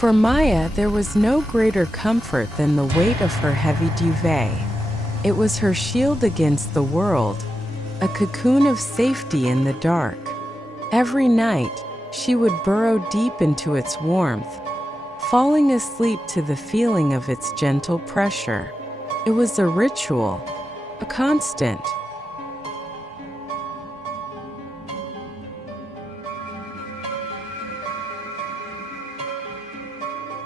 For Maya, there was no greater comfort than the weight of her heavy duvet. It was her shield against the world, a cocoon of safety in the dark. Every night, she would burrow deep into its warmth, falling asleep to the feeling of its gentle pressure. It was a ritual, a constant.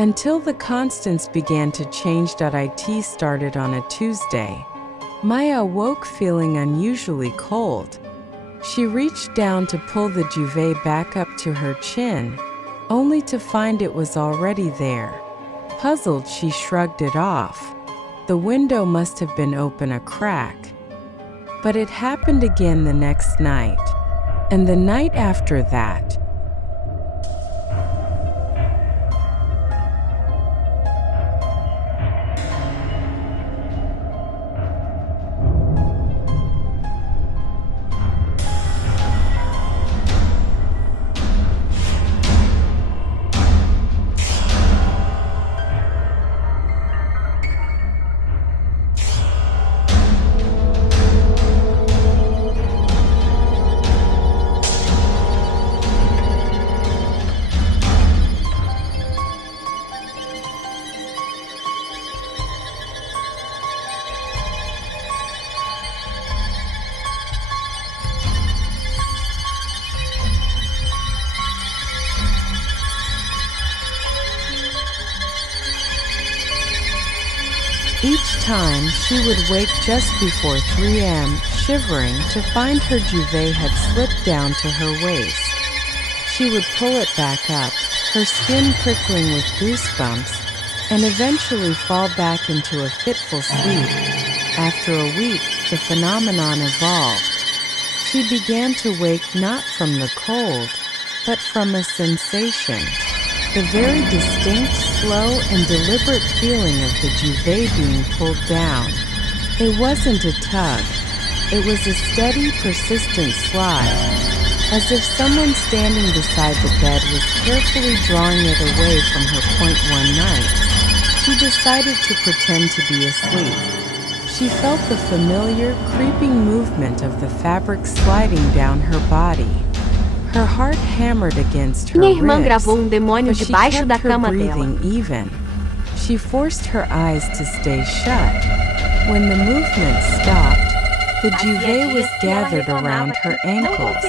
Until the constants began to change. It started on a Tuesday. Maya awoke feeling unusually cold. She reached down to pull the duvet back up to her chin, only to find it was already there. Puzzled, she shrugged it off. The window must have been open a crack. But it happened again the next night, and the night after that. Each time, she would wake just before 3 a.m., shivering to find her duvet had slipped down to her waist. She would pull it back up, her skin prickling with goosebumps, and eventually fall back into a fitful sleep. After a week, the phenomenon evolved. She began to wake not from the cold, but from a sensation. The very distinct, slow, and deliberate feeling of the duvet being pulled down. It wasn't a tug. It was a steady, persistent slide, as if someone standing beside the bed was carefully drawing it away from her point one night. She decided to pretend to be asleep. She felt the familiar, creeping movement of the fabric sliding down her body. Her heart hammered against her Minha irmã ribs, gravou demônio but she debaixo da kept her cama dela. breathing even. She forced her eyes to stay shut. When the movement stopped, the duvet was gathered around her ankles.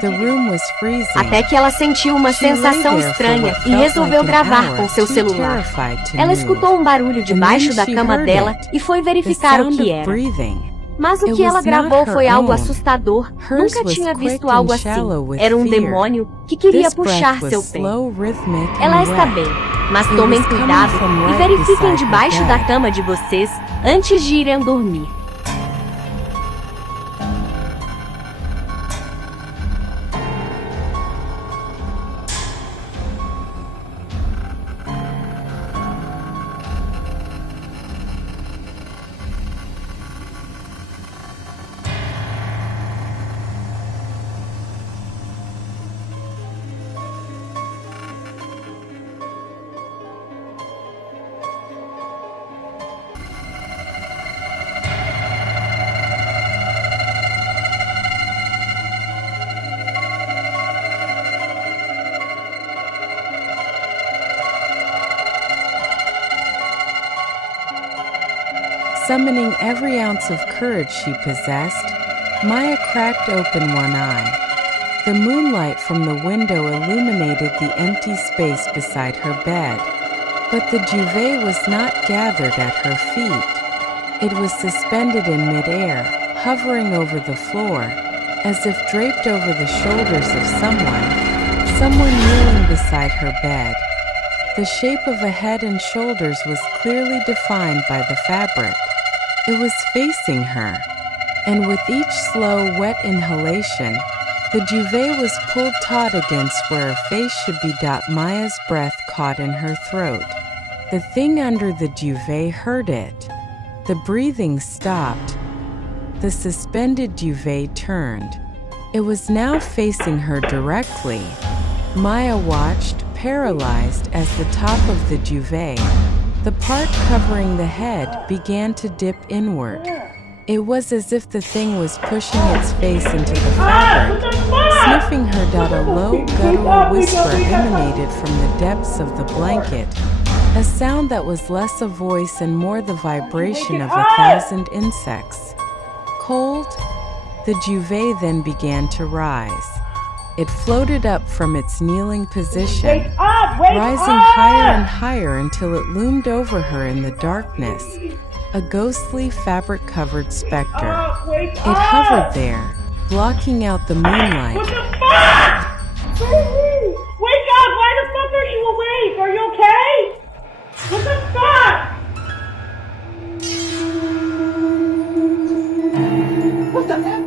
The room was freezing. Até que ela sentiu uma sensação estranha e resolveu gravar com seu celular. Ela escutou barulho debaixo da cama dela e foi verificar o que era. Mas o que ela gravou foi algo assustador. Nunca tinha visto algo assim. Era demônio que queria puxar seu pé. Ela está bem, mas tomem cuidado e verifiquem debaixo da cama de vocês antes de irem dormir. Summoning every ounce of courage she possessed, Maya cracked open one eye. The moonlight from the window illuminated the empty space beside her bed, but the duvet was not gathered at her feet. It was suspended in midair, hovering over the floor, as if draped over the shoulders of someone kneeling beside her bed. The shape of a head and shoulders was clearly defined by the fabric. It was facing her, and with each slow, wet inhalation, the duvet was pulled taut against where her face should be. Maya's breath caught in her throat. The thing under the duvet heard it. The breathing stopped. The suspended duvet turned. It was now facing her directly. Maya watched, paralyzed as the top of the duvet, the part covering the head, began to dip inward. It was as if the thing was pushing its face into the fabric, sniffing her. A low, guttural whisper emanated from the depths of the blanket, a sound that was less a voice and more the vibration of 1,000 insects. Cold, the duvet then began to rise. It floated up from its kneeling position, rising higher and higher until it loomed over her in the darkness, a ghostly fabric-covered specter. It hovered there, blocking out the moonlight. What the fuck? Wake up! Why the fuck are you awake? Are you okay? What the fuck? What the heck?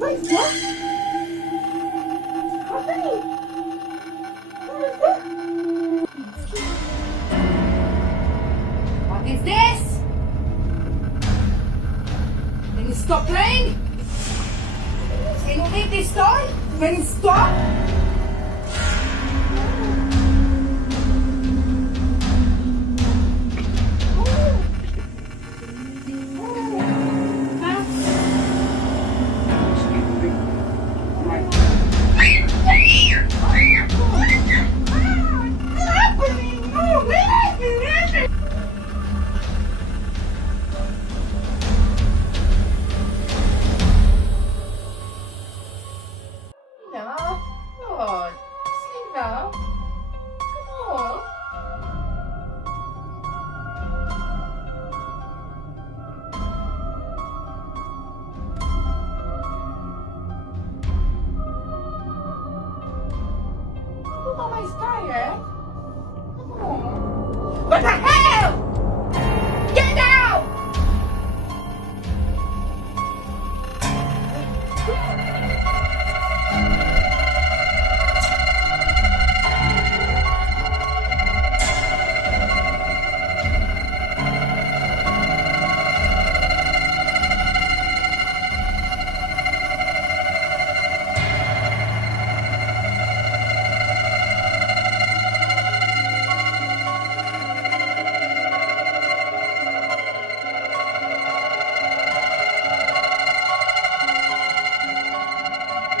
Wait, what? What is this? Can you stop playing? Can you leave this toy? Can you stop? What the hell? Get out!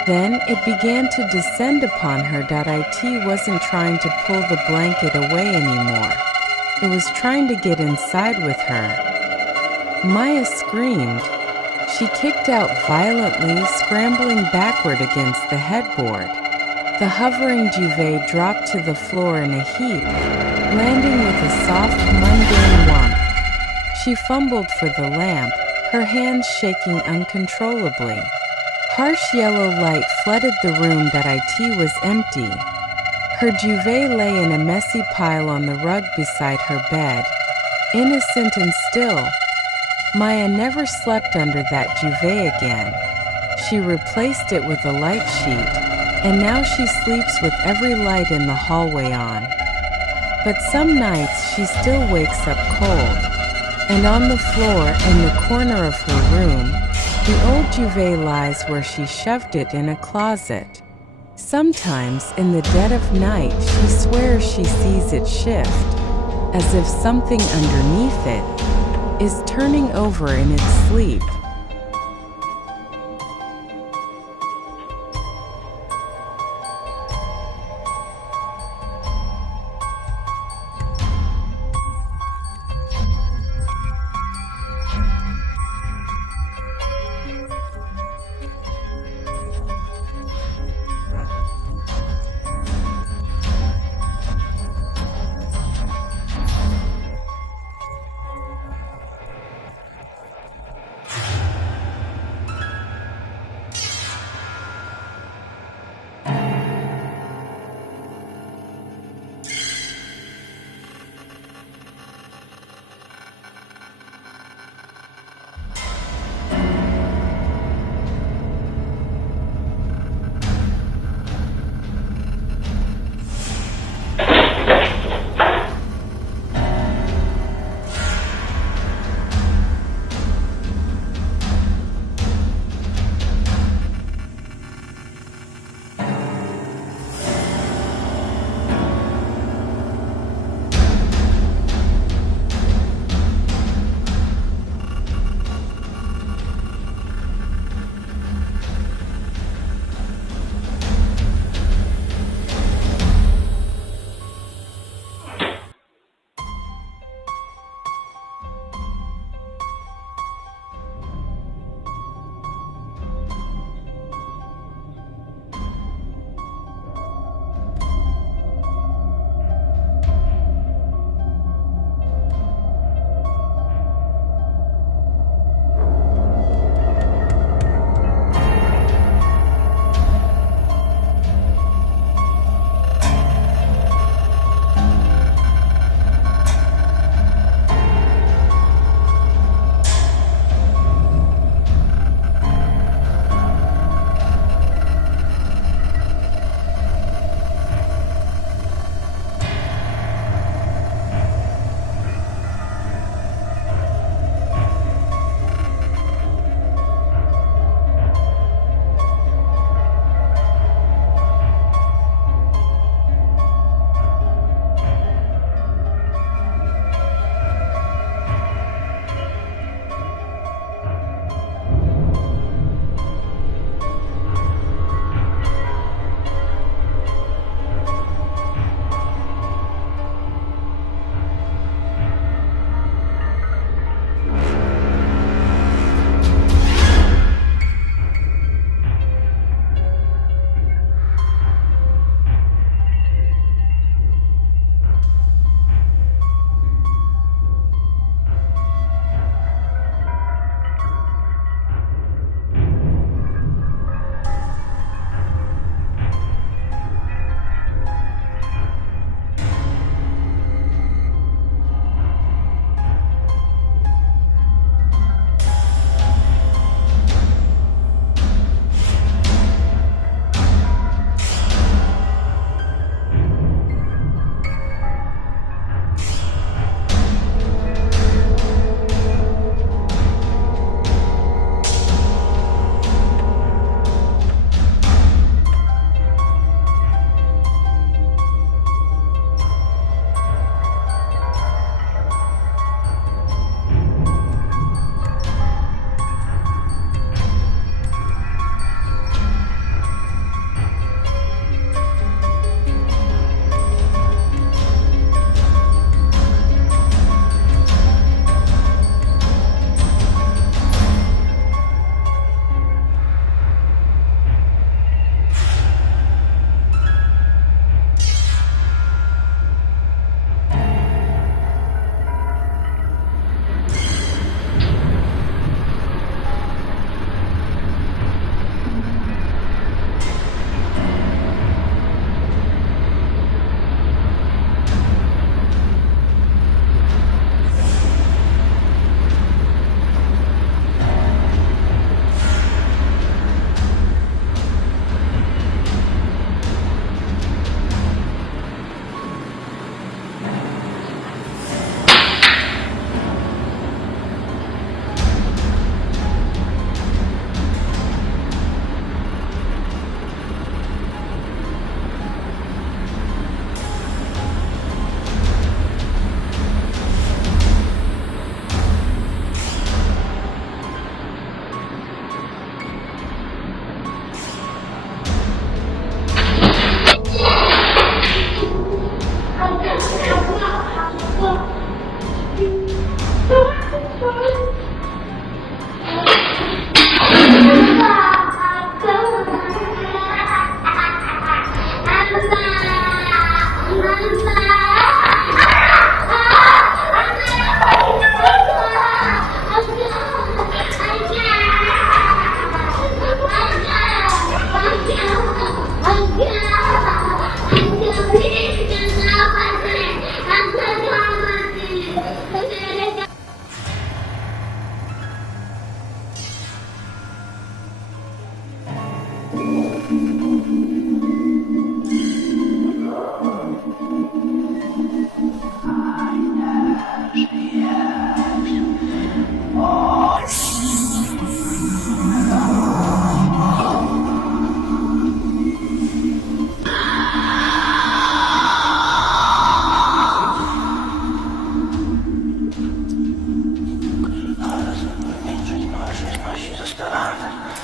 Then it began to descend upon her. It wasn't trying to pull the blanket away anymore. It was trying to get inside with her. Maya screamed. She kicked out violently, scrambling backward against the headboard. The hovering duvet dropped to the floor in a heap, landing with a soft, mundane whump. She fumbled for the lamp, her hands shaking uncontrollably. Harsh yellow light flooded the room. It was empty. Her duvet lay in a messy pile on the rug beside her bed, innocent and still. Maya never slept under that duvet again. She replaced it with a light sheet, and now she sleeps with every light in the hallway on. But some nights she still wakes up cold, and on the floor in the corner of her room, the old duvet lies where she shoved it in a closet. Sometimes, in the dead of night, she swears she sees it shift, as if something underneath it is turning over in its sleep.